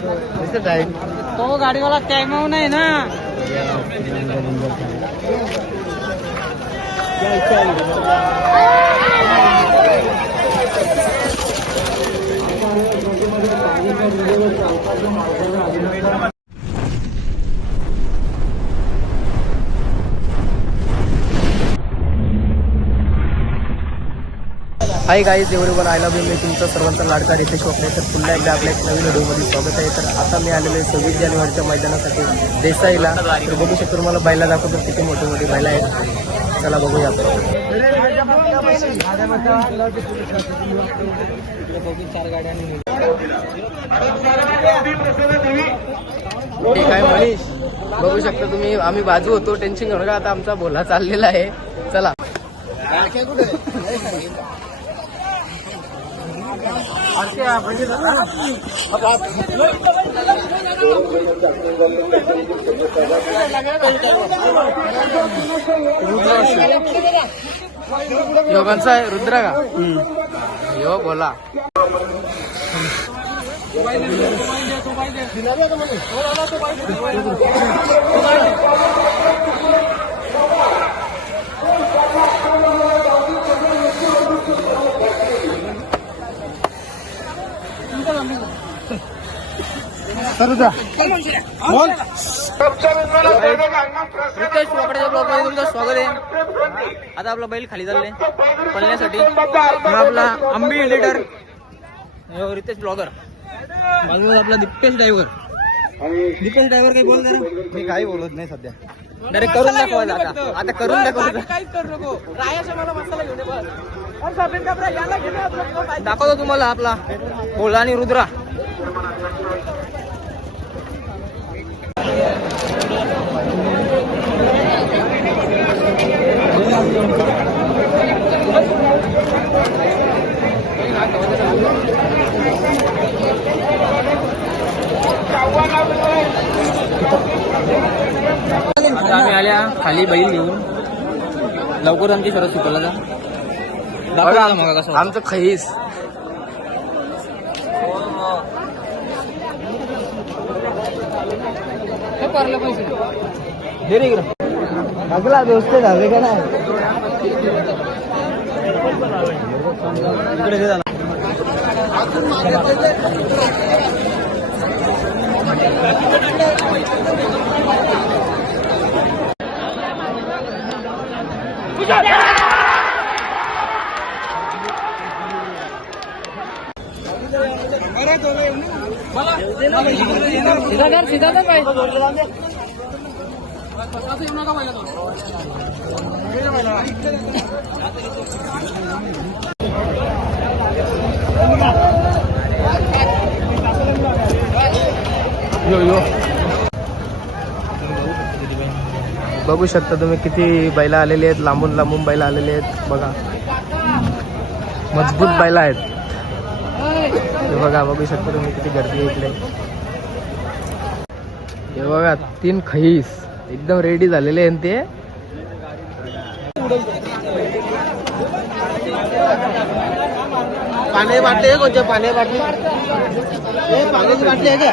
दिसत आहे तो गाडीवाला टाइम नाही ना. हाय गाई देवरेवर आय लव्ह मी तुमचं सर्वांचा लाडका रितेश वापरे तर पुन्हा एकदा आपल्या एक नवीन व्हिडिओमध्ये स्वागत आहे. तर आता मी आलेलो आहे सव्वीस जानेवारीच्या मैदानासाठी देसाईला. तर बघू शकतो तुम्हाला बैला दाखवतो. किती मोठे मोठे बैला आहेत. चला बघूया. चार गाड्यांनी मनीष? बघू शकता तुम्ही. आम्ही बाजू होतो. टेन्शन घेऊ नका. आता आमचा बोला चाललेला आहे. चला. योगांचा आहे रुद्रा का यो बोला रितेश स्वागत आहे. आता आपला बैल खाली चालले पळण्यासाठी. आपला आंबी लीडर हो, रितेश ब्लॉगर बाजूला आपला दिपेश ड्रायव्हर दिपेश ड्रायव्हर काही बोल जरा मी काही बोलत नाही सध्या. डायरेक्ट करून दाखवायचं आता. आता करून दाखवायचं दाखवतो तुम्हाला आपला. भोला आणि रुद्रा. आम्ही आल्या खाली बैल घेऊन. लवकर आमची सरस सुटला जा. मग कसं? आमचं खैस रे इकडं. अगला दोस्त झाले का नाही जा. सीधा कर सीधा कर भाई. यो यो. बघू शकता तुम्ही किती बैला आलेले आहेत लांबून लांबून बैला आलेले आहेत बघा. मजबूत बैला आहेत. हे बघा बघू शकता तुम्ही किती गर्दी आहे इकडे. हे बघा तीन खईस. एकदम रेडी झालेले आहेत ते. पाणी बाटले कोणते? पाणी बाटली पाण्याची बाटली आहे का?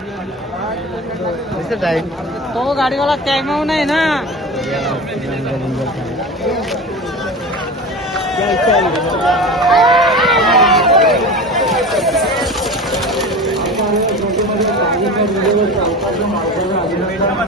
दिसत आहे तो गाडीवाला टाइम नाही ना.